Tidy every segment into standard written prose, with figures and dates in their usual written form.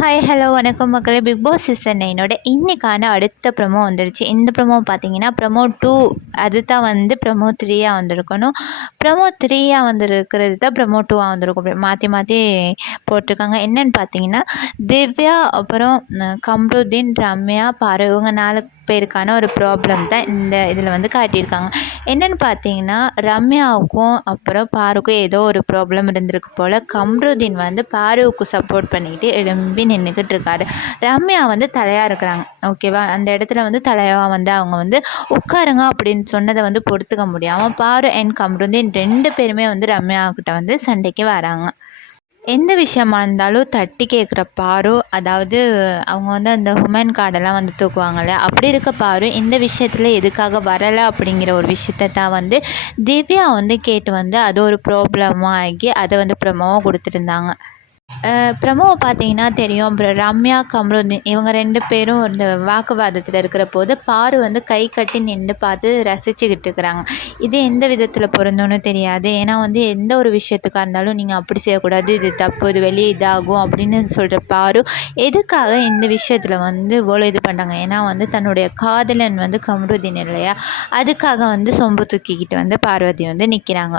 Hi hello வணக்கம் மக்களே. Big Boss season 9 இன்றைக்கான அடுத்த ப்ரமோ வந்துருச்சு. இந்த ப்ரமோ பார்த்தீங்கன்னா ப்ரமோ 2 அது தான் வந்து ப்ரமோ 3 வந்திருக்கணும். ப்ரமோ 3 வந்துருக்கிறது தான் ப்ரமோ 2 வந்திருக்கும். மாற்றி மாற்றி போட்டிருக்காங்க. என்னென்னு பார்த்தீங்கன்னா திவ்யா, அப்புறம் கம்ருதீன், ரம்யா, பாரு இவங்க 4 பேருக்கான ஒரு ப்ராப்ளம் தான் இந்த இதில் வந்து காட்டியிருக்காங்க. என்னென்னு பார்த்தீங்கன்னா ரம்யாவுக்கும் அப்புறம் பாருக்கும் ஏதோ ஒரு ப்ராப்ளம் இருந்திருக்கு போல். கம்ருதீன் வந்து பாருவுக்கு சப்போர்ட் பண்ணிக்கிட்டு எழும்பி நின்றுக்கிட்டு இருக்காரு. ரம்யா வந்து தலையாக இருக்கிறாங்க. ஓகேவா, அந்த இடத்துல வந்து தலையாக வந்து அவங்க வந்து உட்காருங்க அப்படின்னு சொன்னதை வந்து பொறுத்துக்க முடியாமல் பாரு அண்ட் கம்ருதீன் 2 பேருமே வந்து ரம்யா கிட்ட வந்து சண்டைக்கு வராங்க. எந்த விஷயமா இருந்தாலும் தட்டி கேட்குற பாரு, அதாவது அவங்க வந்து அந்த உமன் கார்டெல்லாம் வந்து தூக்குவாங்கள்ல, அப்படி இருக்க பாரு இந்த விஷயத்தில் எதுக்காக வரலை அப்படிங்கிற ஒரு விஷயத்த தான் வந்து திவ்யா வந்து கேட்டு வந்து அது ஒரு ப்ராப்ளமாக ஆகி அதை வந்து ப்ரமோவாக கொடுத்துருந்தாங்க. ப்ரமோவை பார்த்தீங்கன்னா தெரியும். அப்புறம் ரம்யா, கம்ருதீன் இவங்க 2 பேரும் இந்த வாக்குவாதத்தில் இருக்கிற போது பாரு வந்து கை கட்டி நின்று பார்த்து ரசிச்சுக்கிட்டு இருக்கிறாங்க. இது எந்த விதத்தில் பொருந்தும்னு தெரியாது. ஏன்னா வந்து எந்த ஒரு விஷயத்துக்காக இருந்தாலும் நீங்கள் அப்படி செய்யக்கூடாது, இது தப்பு, இது வெளியே இதாகும் அப்படின்னு சொல்கிற பாரு எதுக்காக இந்த விஷயத்தில் வந்து இவ்வளோ இது பண்ணுறாங்க? ஏன்னா வந்து தன்னுடைய காதலன் வந்து கம்ருதீன் இல்லையா, அதுக்காக வந்து சொம்பு தூக்கிக்கிட்டு வந்து பார்வதி வந்து நிற்கிறாங்க.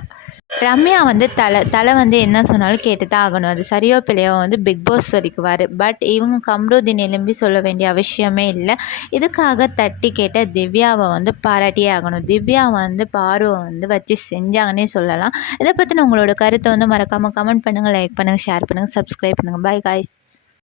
ரம்யா வந்து தலை வந்து என்ன சொன்னாலும் கேட்டு தான் ஆகணும். அது சரியோ பிள்ளையோ வந்து பிக் பாஸ் சொல்லிக்குவார். பட் இவங்க கம்ருதீன் எழும்பி சொல்ல வேண்டிய அவசியமே இல்லை. இதுக்காக தட்டி கேட்ட திவ்யாவை வந்து பாராட்டியே ஆகணும். திவ்யா வந்து பார்வை வந்து வச்சு செஞ்சாங்கன்னே சொல்லலாம். இதை பற்றின உங்களோட கருத்தை வந்து மறக்காமல் கமெண்ட் பண்ணுங்கள், லைக் பண்ணுங்கள், ஷேர் பண்ணுங்கள், சப்ஸ்கிரைப் பண்ணுங்கள். By guys.